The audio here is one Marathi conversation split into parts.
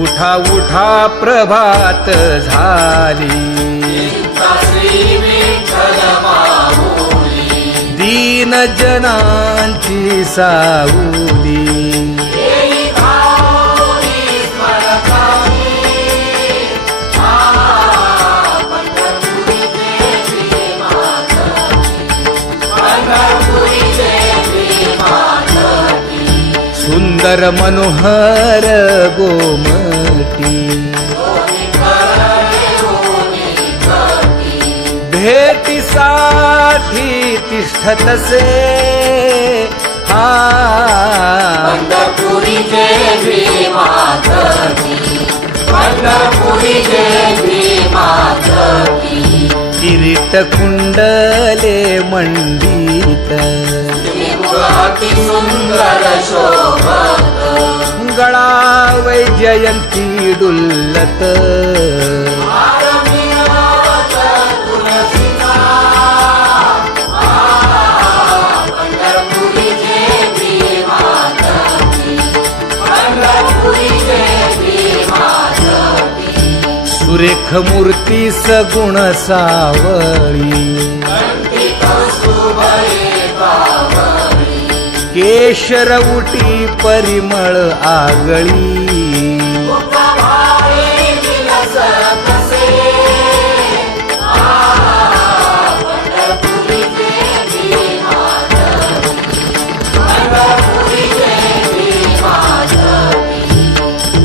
उठा उठा प्रभात झाली, दीन जनांची सावली. सुंदर मनोहर गोमटी, भेटीसाठी तिष्ठतसे हा. पंढरपुरीचे भीमातकी, पंढरपुरीचे भीमातकी. किरीट कुंडले मंडित, अति सुंदर शोभत. गळा वैजयंती डुल्लत, सुरेख मूर्ती सगुण सावळी, केशर उटी परिमळ आगळी.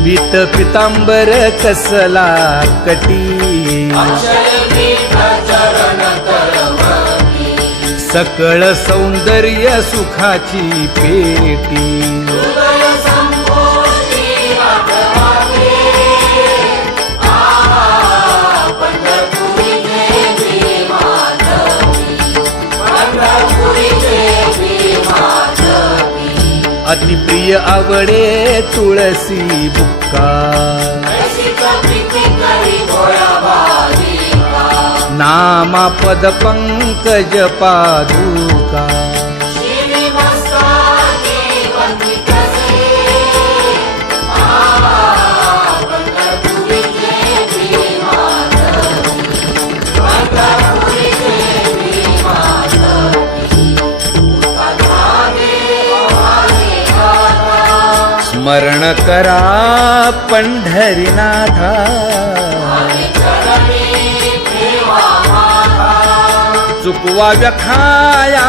पीत पितांबर कसला कटी, सकळ सौंदर्य सुखाची पेटी. अतिप्रिय आवडे तुळसी बुक्का, नामा पद पंकज पादुका. स्मरण करा पंढरीनाथा, चुकवा व्यथाया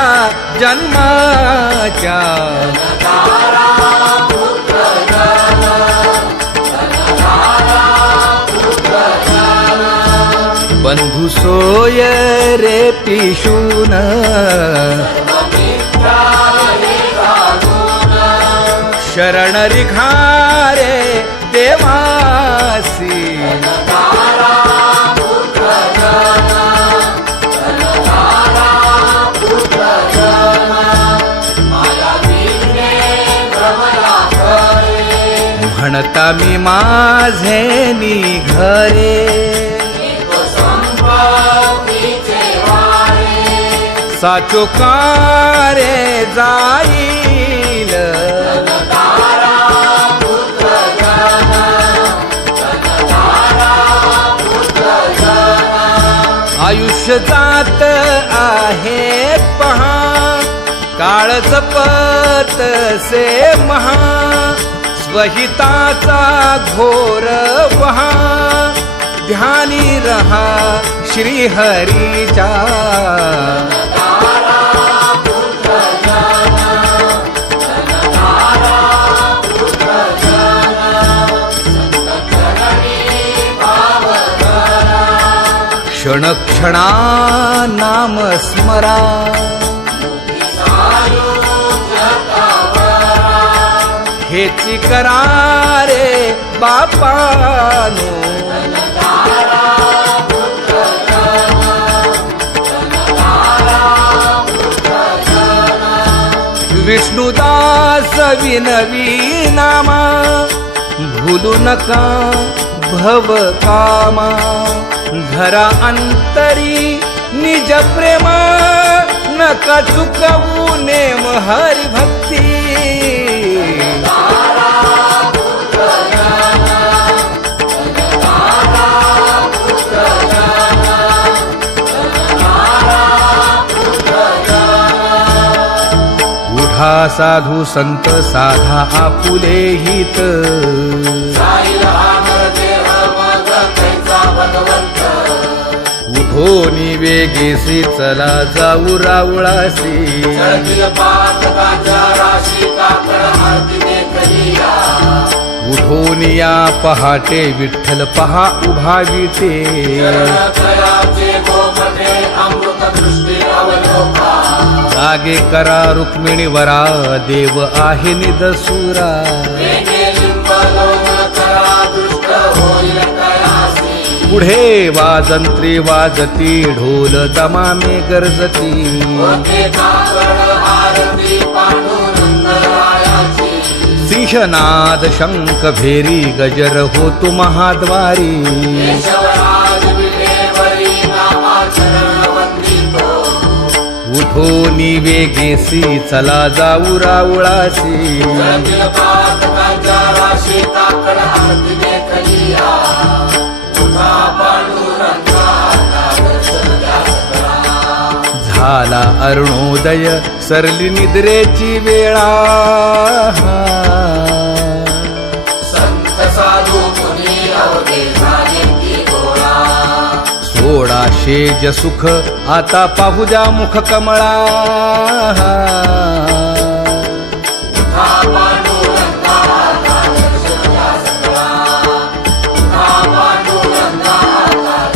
जन्माच्या. बंधू सोय रे पिशून, शरण रिघारे देवासी. म्हणता मी माझे निघरे, साचो कारे जाईल. आयुष्य जात आहे पहा, काळ जपत से महा. स्वहिताचा घोर वहा, ध्यानी रहा श्री हरीच्या. क्षण क्षणा नाम स्मरा, हेची करारे बापानो. विष्णुदास विनवी नामा, भूलू नका भव कामा. घरा अंतरी निज प्रेमा, नका चुकवू नेम हरि भक्ती. ओढा साधू संत साधा आपुले हित जाईल आमर देह मग कैचा भगवंत उठोनी वेगेसी चला जाऊ रावळासी जळतील पातकाच्या राशी काकड आरती देखलिया उठोनिया पहाटे विठ्ठल पहा उभा विटे जळकयाचे गोमटे अमृत दृष्टी अवलोका जागे करा रुक्मिणी वरा देव आहे निदसुरा वेगे लिंब लोमन करा दृष्ट होईल कयासी पुढे वाजंत्री वाजती ढोल दमामे गरजती होते काकड आरती पांडुरंग रायाची सिंहनाद शंख भेरी गजर होतो महाद्वारी केशवराज विटेवरी नामाचरण वंदितो उठोनी वेगेसी चला जाऊ रावळासी जळतील पातकाच्या राशी काकड आरती देखलिया उठा पांडुरंगा दर्शन द्या सकळा झाला अरुणोदय सरली निद्रेची वेळा संत साधू मुनी अवघे झाले की गोळा सोडा शेज सुख आता पाहू द्या मुख कमळा उठा पांडुरंगा दर्शन द्या सकळा उठा पांडुरंगा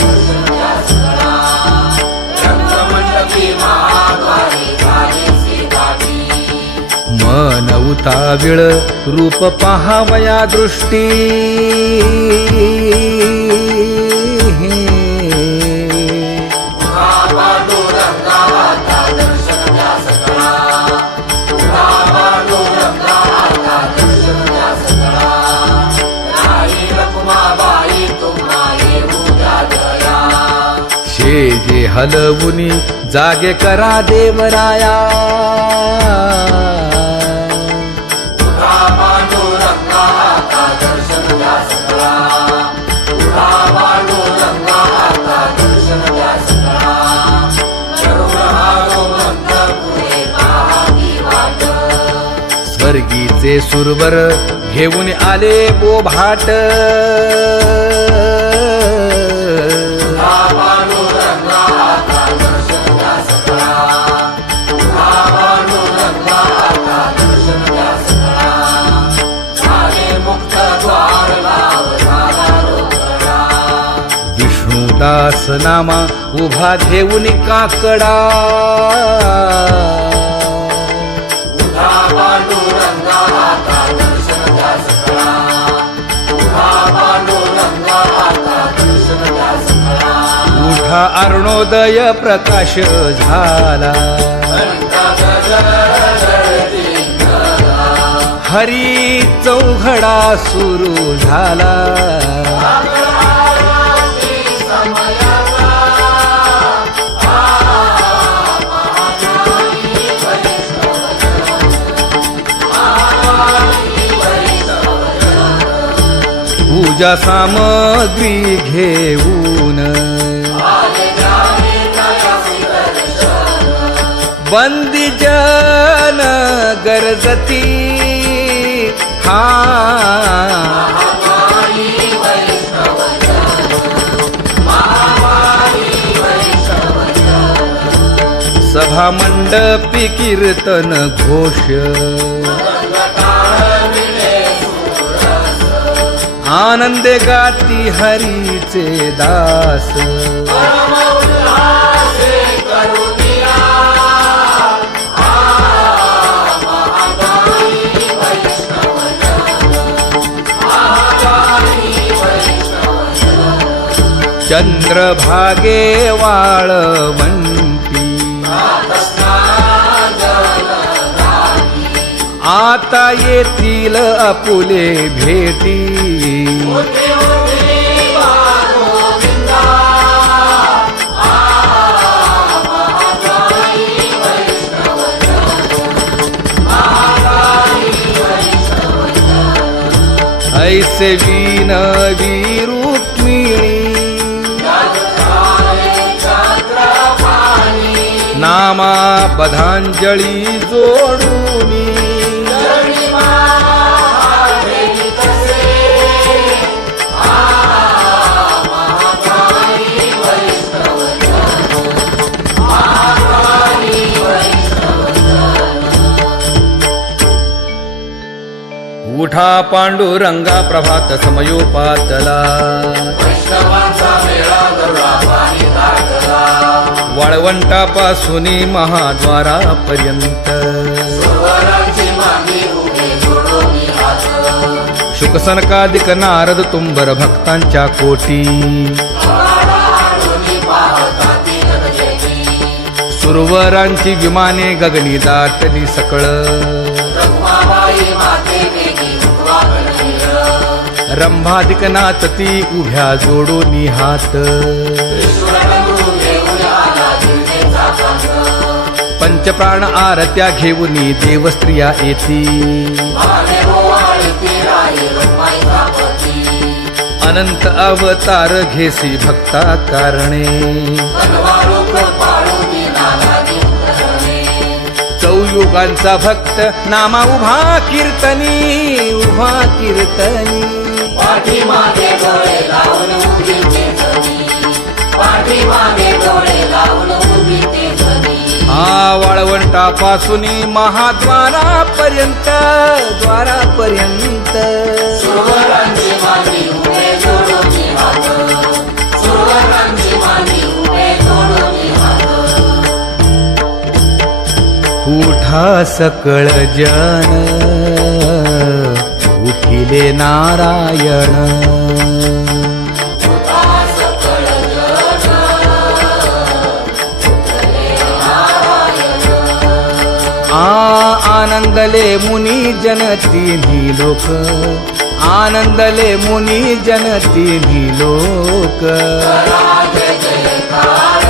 दर्शन द्या सकळा रंगमंडपी महाद्वारी झालीसी गाठी मन उताविळ रूप पहावया दृष्टी उठा पांडुरंगा दर्शन द्या सकळा उठा पांडुरंगा दर्शन द्या सकळा राई रखुमाबाई तुम्हा येऊ द्या दया शेजे हलवुनी जागे करा देवराया उठा पांडुरंगा दर्शन द्या सकळा उठा पांडुरंगा दर्शन द्या सकळा करुण हारो मंत पुढे पाहती वाट स्वर्गीचे सुरवर घेऊन आले बोभाट उठा पांडुरंगा दर्शन द्या सकळा उठा पांडुरंगा दर्शन द्या सकळा झाले मुक्त द्वार लाभ झाला रोकडा विष्णुदास नामा उभा घेऊन काकडा उठा पांडुरंगा दर्शन द्या सकळा उठा पांडुरंगा दर्शन द्या सकळा उठा अरुणोदय प्रकाश झाला घंट गजर जळतींगला हरी चौघडा सुरू झाला आरती समयाला महामाई वैष्णवजन पूजा सामग्री घेऊन आले ग्रामे कयासी दर्शन बंदी जन गरजती हा महामाई वैष्णवजन महामाई वैष्णवजन सभा मंडपी कीर्तन घोष रंगटाळ मिळे सुरस आनंदे गाती हरीचे दास परम उल्हासे करुणिया महामाई वैष्णवजन महामाई वैष्णवजन चंद्रभागे वाळवंती आता येतील आपुले भेटी ऐसे विनवी रुक्मिणी नाम नामा बधांजळी जोडूनी चरणी महादेवी तसे महाकाली वैष्णवजन महाकाली वैष्णवजन उठा पांडुरंगा प्रभात समयोपातला वैष्णवांचा मेळा गरुडापाणी दाटला वाळवंटापासून महाद्वारापर्यंत सुरवरांची मांडी उभे जोडून हात शुकसनकादिक नारद तुंबर भक्तांच्या कोटी आडोनी पाहता ती गगजेती सुरवरांची विमाने गगनी दाटली सकळ रखमाबाई माते वेगी उठवा गणवीर रंभादिक नाचती उभ्या जोडोनी हात विश्वडमरू घेऊन आला जिल्ह्याचा कांत पंचप्राण आरत्या घेऊनी देवस्त्रिया येती भावे ओवाळती राही रखमाईचा पती अनंत अवतार घेसी भक्ता कारणे कनवारू कृपाळू दिनाला दिवतरणे चौयुगांचा भक्त नामा उभा कीर्तनी पाठीमागे डोळे लावून उभी ते जणी पाठीमागे डोळे लावून उभी ते जणी हा वाळवंटापासून महाद्वारापर्यंत सुरवरांची मांडी उभे जोडून हात सुरवरांची मांडी उभे जोडून हात उठा सकळ जन उठिले नारायण सकळ जन उठले नारायण आनंदले मुनी जन तिन्ही लोक आनंदले मुनी जन तिन्ही लोक राजे जयकार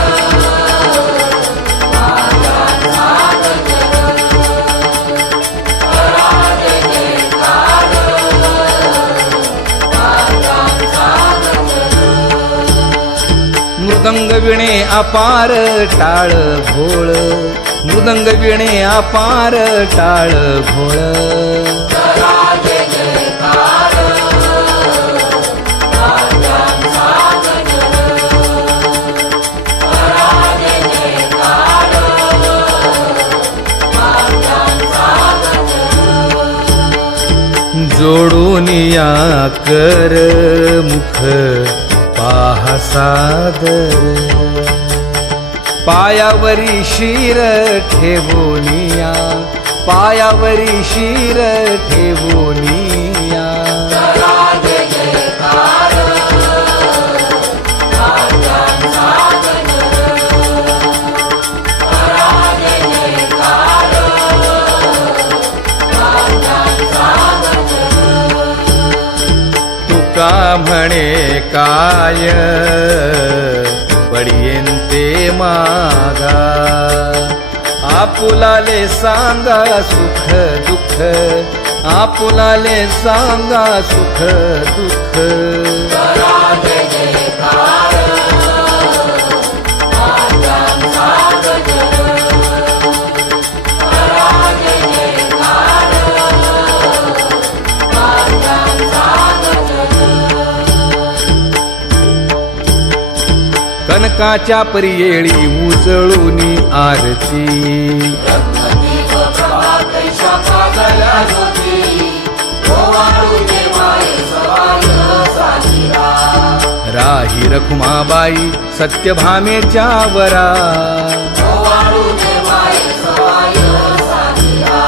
राजांचा गजर राजे जयकार राजांचा गजर मृदंग विणे अपार टाळ भोळ मृदंग विणे अपार टाळ भोळ राजे जयकार राजांचा गजर राजे जयकार राजांचा गजर जोडून या कर मुख पाहा सादर पायावरी शिर ठेवोनिया पायावरी शिर ठेवोनिया राजे जयकार राजांचा गजर राजे जयकार राजांचा गजर तुका म्हणे काय पडियेंते मागा आपुलाले सांगा सुख दुःख आपुलाले सांगा सुख दुःख राजे जयकार राजांचा गजर राजे जयकार राजांचा गजर कनकाच्या परियेळी उजळूनी आरती रत्नदीप प्रभात शाखा गल्या ज्योती ओवाळू दे माये सवाय साजिरा राही रखुमाबाई सत्यभामेच्या वरा ओवाळू दे माये सवाय साजिरा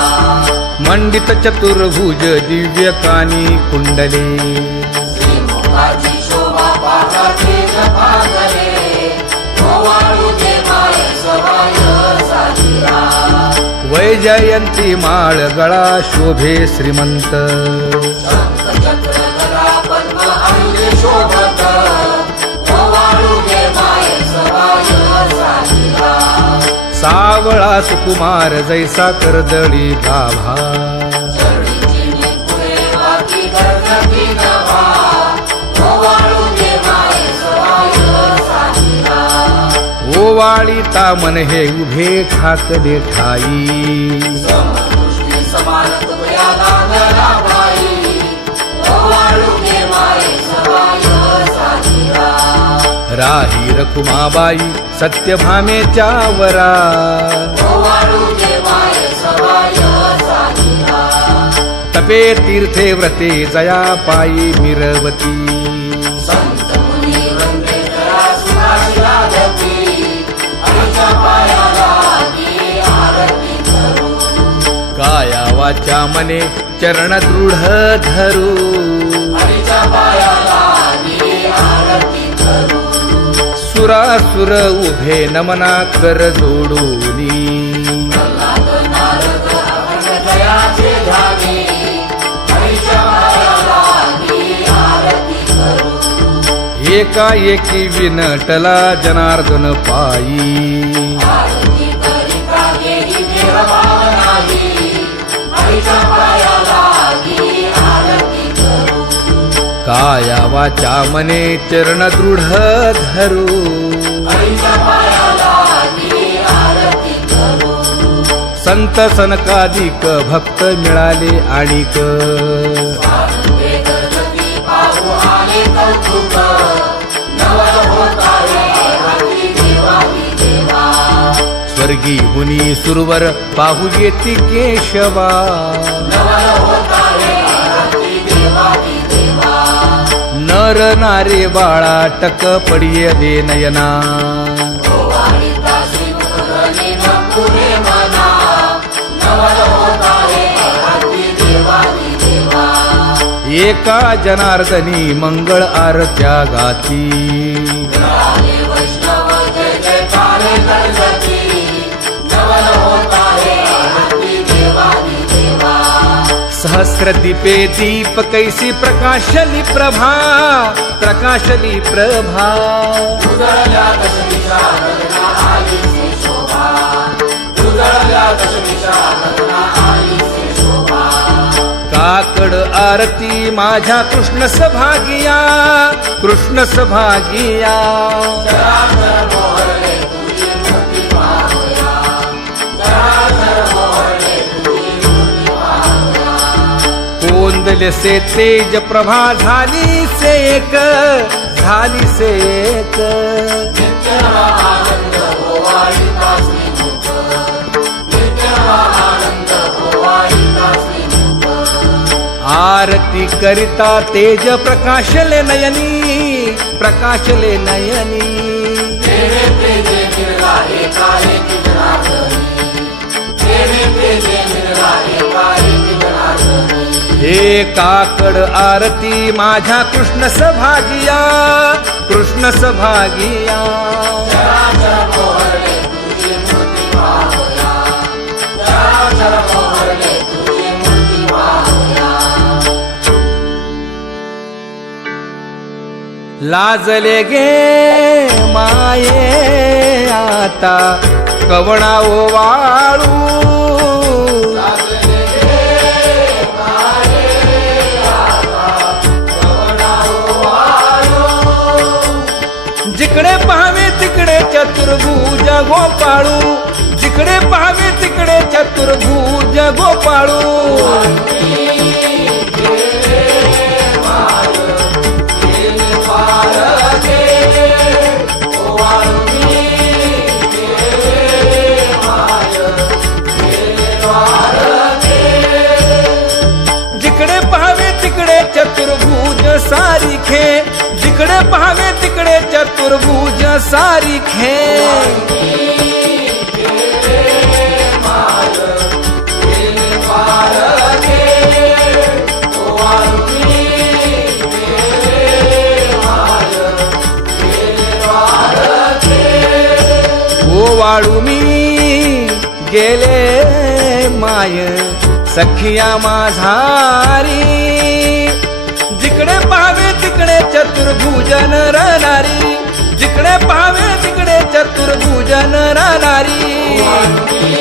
मंडित चतुर्भुज दिव्य कानी कुंडले श्रीमुखाची शोभा पाहा तेज भागले ओवाळू दे माये सवाय साजिरा वैजयंती माळ गळा शोभे श्रीमंत शंख चक्र गदा पद्म आयुधे शोभत ओवाळू दे माये सवाय साजिरा सावळा सुकुमार जैसा कर्दळी गाभा चरडीची निपुरे बाकी गर्दकी नभा ओवाळू दे माये सवाय साजिरा ओवाळीता मन हे उभे ठाकले ठाई समदृष्टी समान तुया लागला बाई ओवाळू दे माये सवाय साजिरा राही रखुमाबाई सत्यभामेच्या वरा ओवाळू दे माये सवाय साजिरा तपे तीर्थे व्रते जया पायी मिरवती संत मुनी वंदे करा सुभाषिला गती हरीच्या पायाला लागी आरती करू काया वाचा मने चरण दृढ धरू हरीच्या पायाला लागी आरती करू सुरासुर उभे नमना कर जोडूनी प्रल्हाद नारद अखंड जयाचे ध्यानी हरीच्या पायाला लागी आरती करू एकाएकी विनटला जनार्दन पायी आरती करिता गेली देहभाव नाही हरीच्या पायाला लागी आरती करू काया वाचा मने चरण दृढ धरू हरीच्या पायाला लागी आरती करू संत सनकादिक भक्त मिळाले आणिक स्वानंदे गणपती पाहू आले कौतुक नवल होत आहे हरी देवादी देवा स्वर्गी मुनी सुरवर पाहू येती केशवा नवल होत आहे हरी देवादी देवा नर नारे बाळा टक पडिये दे नयना ओवाळीता श्रीमुखधनी नपुरे मना नवल होत आहे हरी देवादी देवा एका जनार्दनी मंगळ आरत्या गाती राले वैष्णव जय जयकारे गणपती नवल होत आहे हरी देवादी देवा सहस्र दीपे दीप कैसी प्रकाशली प्रभा प्रकाशली प्रभा उजळल्या दशमीच्या लग्ना आलीची शोभा उजळल्या दशमीच्या लग्ना आलीची शोभा काकड आरती माझ्या कृष्ण सभागिया कृष्ण सभागिया चराचर मोहरले तुझी मूर्ती पाहूया चराचर मोहरले तुझी मूर्ती पाहूया कोंदले से तेज प्रभा झाली से एक झाली से एक नित्य आनंद ओवाळीता श्रीमुख नित्य आनंद ओवाळीता श्रीमुख आरती करिता तेज प्रकाशले नयनी प्रकाशले नयनी तेरे तेजे मिळला एकाएकी जनार्दनी तेरे तेजे मिळला एकाएकी जनार्दनी हे काकड आरती माझ्या कृष्ण सभागिया कृष्ण सभागिया चराचर मोहरले तुझी मूर्ती पाहूया चराचर मोहरले तुझी मूर्ती पाहूया लाजले गे माये आता कवणा ओवाळू जिकडे पाहावे तिकडे चतुर्भुज गोपाळू जिकडे पाहावे तिकडे चतुर्भुज गोपाळू जिकडे पाहावे तिकडे चतुर्भुज सारिखे जिकडे पाहावे तिकडे चतुर्भुज सारिखे ओवाळू मी गेले माय सखिया माझारी जिकडे पाहावे तिकडे चतुर्भुजन राहणारी जिकडे पाहावे तिकडे चतुर्भुजन राहणारी ओवाळू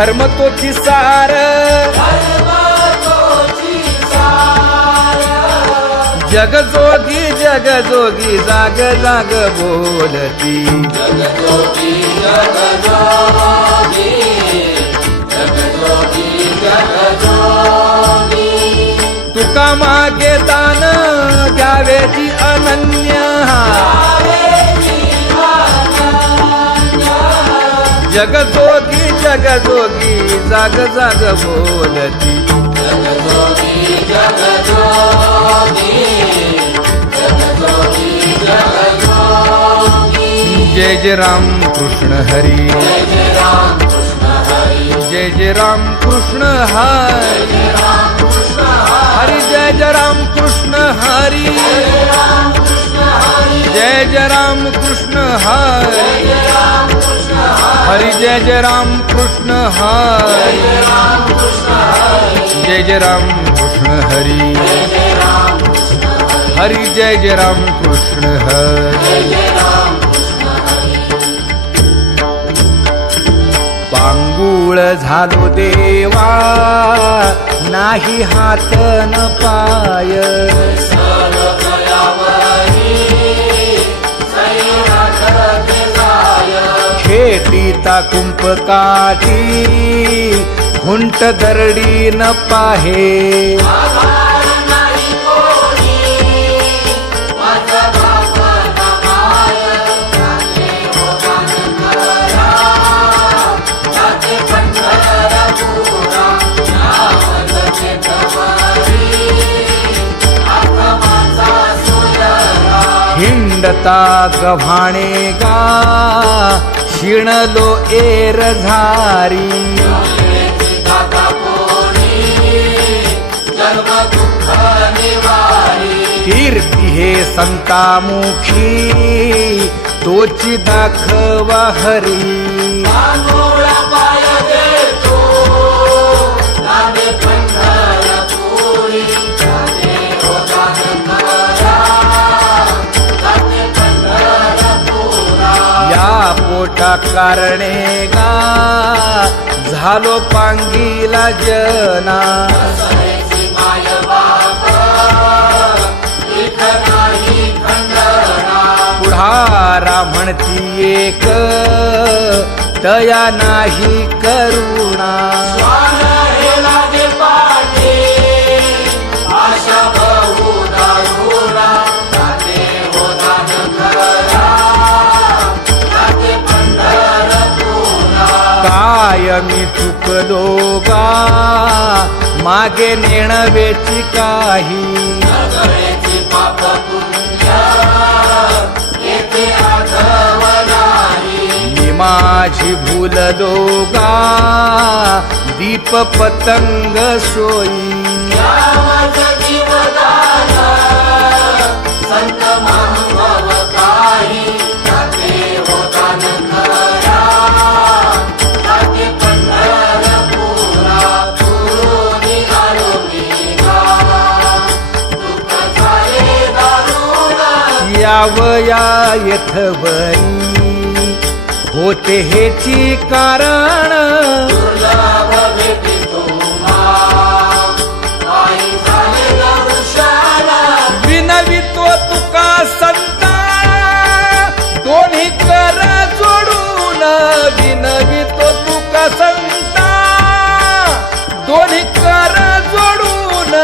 धर्म तोची सार जगजोगी जगजोगी जाग जाग बोलती जगजोगी जगजोगी जगजोगी जगजोगी तुका मागे दान द्यावेची अनन्य जगजोगी जगजोगी जाग जाग बोलती जगजोगी जगजोगी जगजोगी जगजोगी जय जय राम कृष्ण हरी जय जय राम कृष्ण हरी जय जय राम कृष्ण हरी जय राम कृष्ण हरी जय जय राम कृष्ण हरी जय जय राम कृष्ण हरी हरी जय जय राम कृष्ण हरी जय जय राम कृष्ण हरी हरी जय जय राम कृष्ण हरी पांगुळ झालो देवा नाही हात न पाय खेटीता कुंप काठी हुंट दरडी न पाहे हिंडता गव्हाणे गा शिणलो एर झारी कीर्ती हे संतामुखी तोची दाखवा हरी पोटा कारणे गा झालो पांगीला जना पुढारा म्हणती एक तया नाही करुणा काय मी चुकलो गा मागे नेणवेची काही मी माझी भूललो गा दीप पतंग सोयी यावया यथवरी होते हेची कारण विनवितो तुका संता दोन्ही कर जोडून विनवितो तुका संता दोन्ही कर जोडून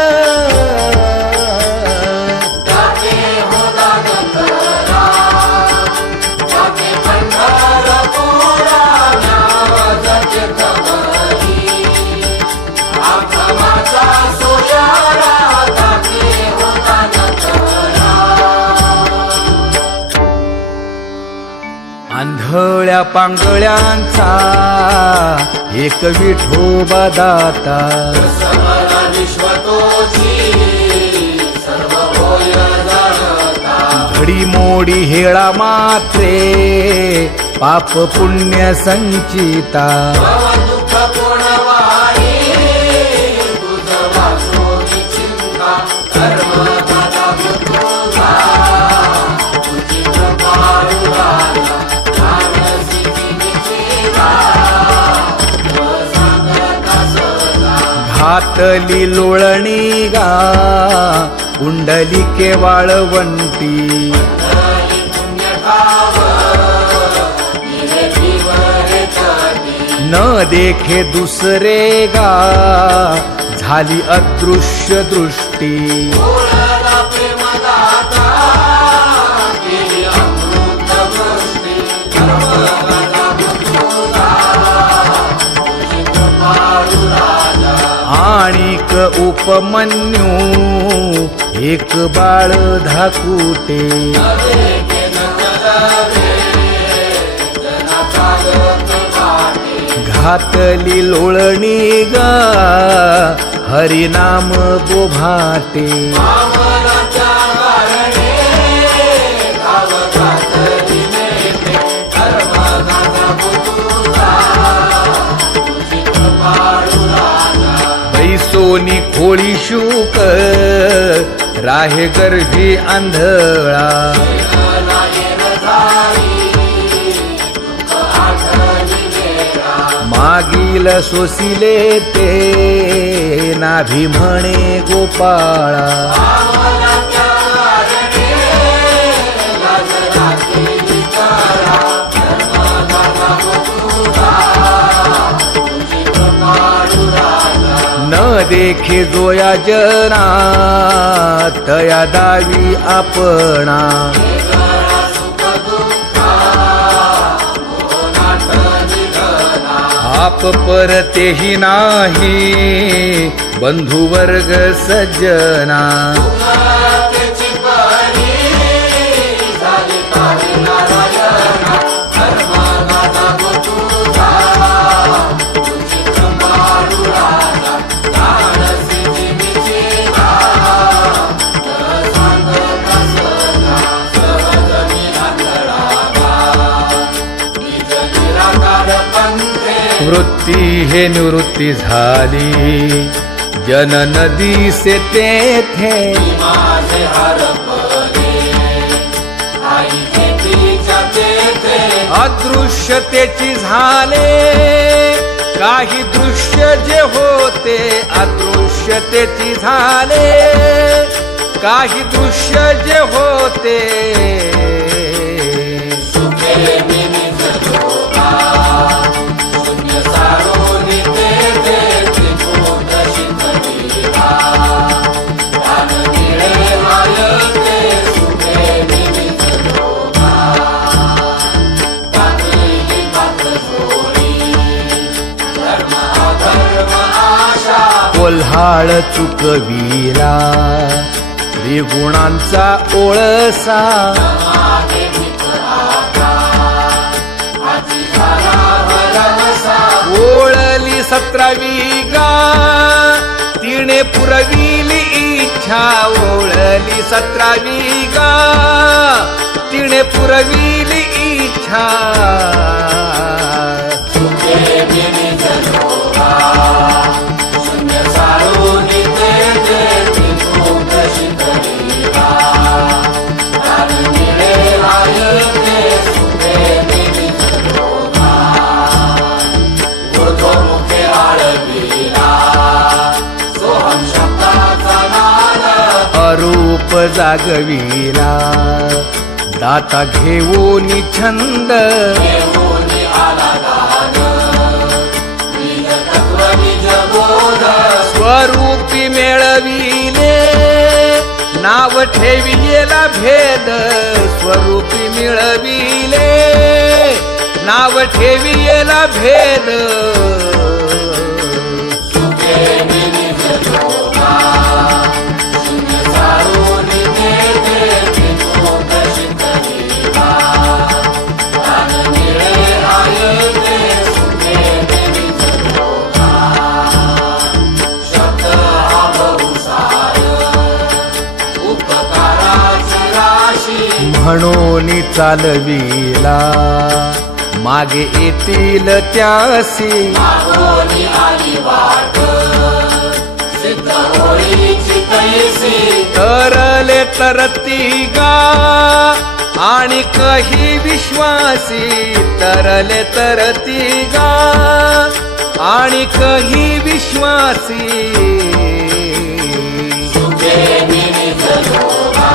आंधळ्या पांगळ्यांचा एक विठोबा दाता घडी मोडी हेळा मात्रे पाप पुण्य संचिता घातली लोळणी गा कुंडलिके वाळवंटी न देखे दुसरे गा झाली अदृश्य दृष्टी आणिक उपमन्यू एक बाळ धाकुटे घातली लोळणी गा हरिनाम बोभाटे बैसोनी खोळी शूक राहे गर्भी आंधळा मागील सोसिले ते नाभी म्हणे गोपाळा न देखे जोया जना तया दावी आपणा आप परतेही नाही बंधुवर्ग सज्जना वृत्ती हे निवृत्ती झाली जन नदी से तेथे अदृश्यतेची झाले काही दृश्य जे होते अदृश्यतेची झाले काही दृश्य जे होते कोल्हाळ चुकविला त्रिगुणांचा ओळसा ओळली 17वी गा तिने पुरविली इच्छा ओळली 17वी गा तिने पुरविली इच्छा अरूप जागविला दाता घेऊन छंद स्वरूपी मिळविले नाव ठेविलेला भेद स्वरूपी मिळविले नाव ठेविलेला भेद म्हणून चालविला मागे येतील त्यासी तरले तरती गा आणि कही विश्वासी तरले तरती गा आणि कही विश्वासी सुखे निमित्त लोभा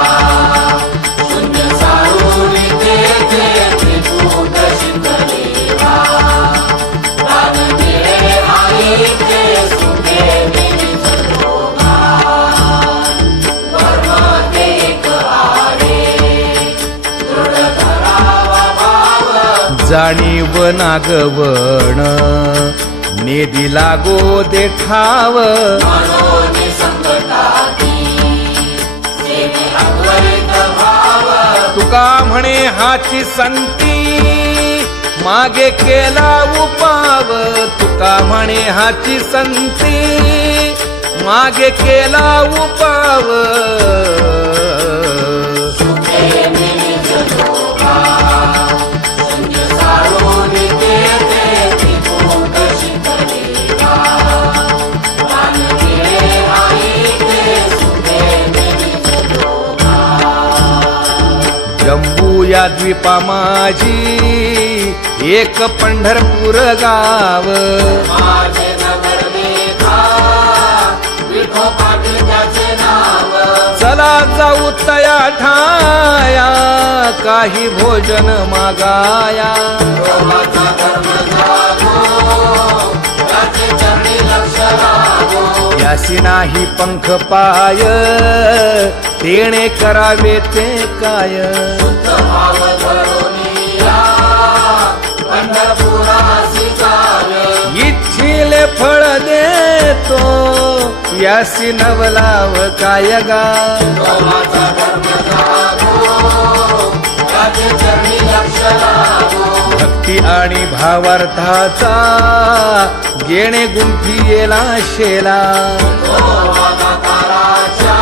शून्य सारून तेथे त्रिकूट शिंदलेला दान मिळे आईचे सुखे निमित्त लोभा कर्म एक आहे दृढ धरावा भाव जाणीव नागवण नेदी लागो दे ठाव मनोनी संकटाती सेवे अद्वैत भाव तुका म्हणे हाची संती मागे केला उपाव तुका म्हणे हाची संती मागे केला उपाव सुखे निमित्त लोभा शून्य सारून तेथे त्रिकूट शिंदलेला दान मिळे आईचे सुखे निमित्त लोभा जम्बू या द्वीपा माझी एक पंढरपूर गाव माझे नगर लेखा विठो पाटील त्याचे नाव चला जाऊ तया ठाया काही भोजन मागाया देवाचा धर्म जागो त्याचे चरणी लक्ष लागो यासी नाही पंख पाय तेणे करावे ते काय शुद्ध भाव धरून या पंढरपुरासी जावे इच्छिले फळ देतो यासी नवलाव काय गा देवाचा धर्म जागो त्याचे चरणी लक्ष लागो भक्ती आणि भावार्थाचा जेणे गुंफी येला शेला देवाचा ताराच्या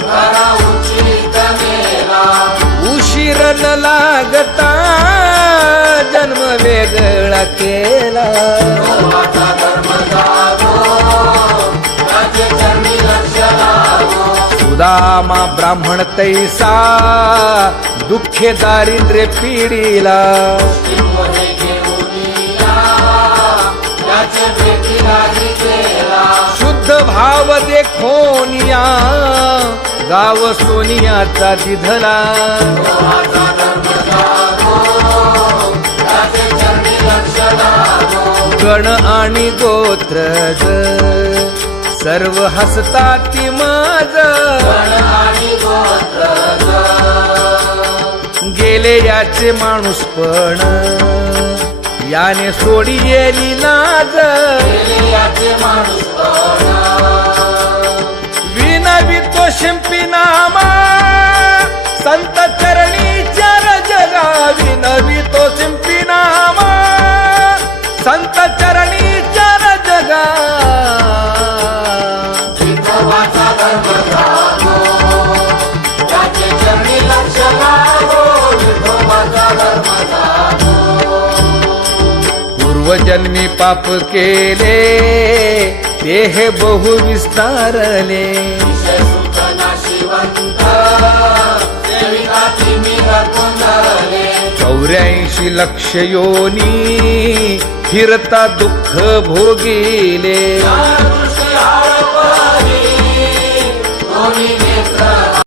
घरा उचित मेला उशीर न लागता जन्म वेगळा केला देवाचा धर्म जागो त्याचे चरणी लक्ष लागो सुदामा ब्राह्मण तैसा दुःखे दारिद्र्य पिढीला मध्ये घेऊन या त्याचे भेटी लागी गेला शुद्ध भाव देखोनिया गाव सोनियाचा दिधला देवाचा धर्म जागो त्याचे चरणी लक्ष लागो गण आणि गोत्रज सर्व हसताती माझ गण आणि गोत्रज गेले याचे माणूस पण याने सोडी येली लाज गेले याचे माणूस विनवी तो शिंपी नामा संत चरणी चर जगा विनवी तो शिंपी नामा संत चरणी चर जगा विठोबाचा धर्म जागो त्याचे चरणी लक्ष लागो विठोबाचा धर्म जागो पूर्वजन्मी पाप केले ते हे बहु विस्तारले विषय सुख नाशिवंत सेविका तिमी कुंडले 84 लक्ष योनी फिरता दुःख भोगिले दृष्टी आळपली दोन्ही नेत्र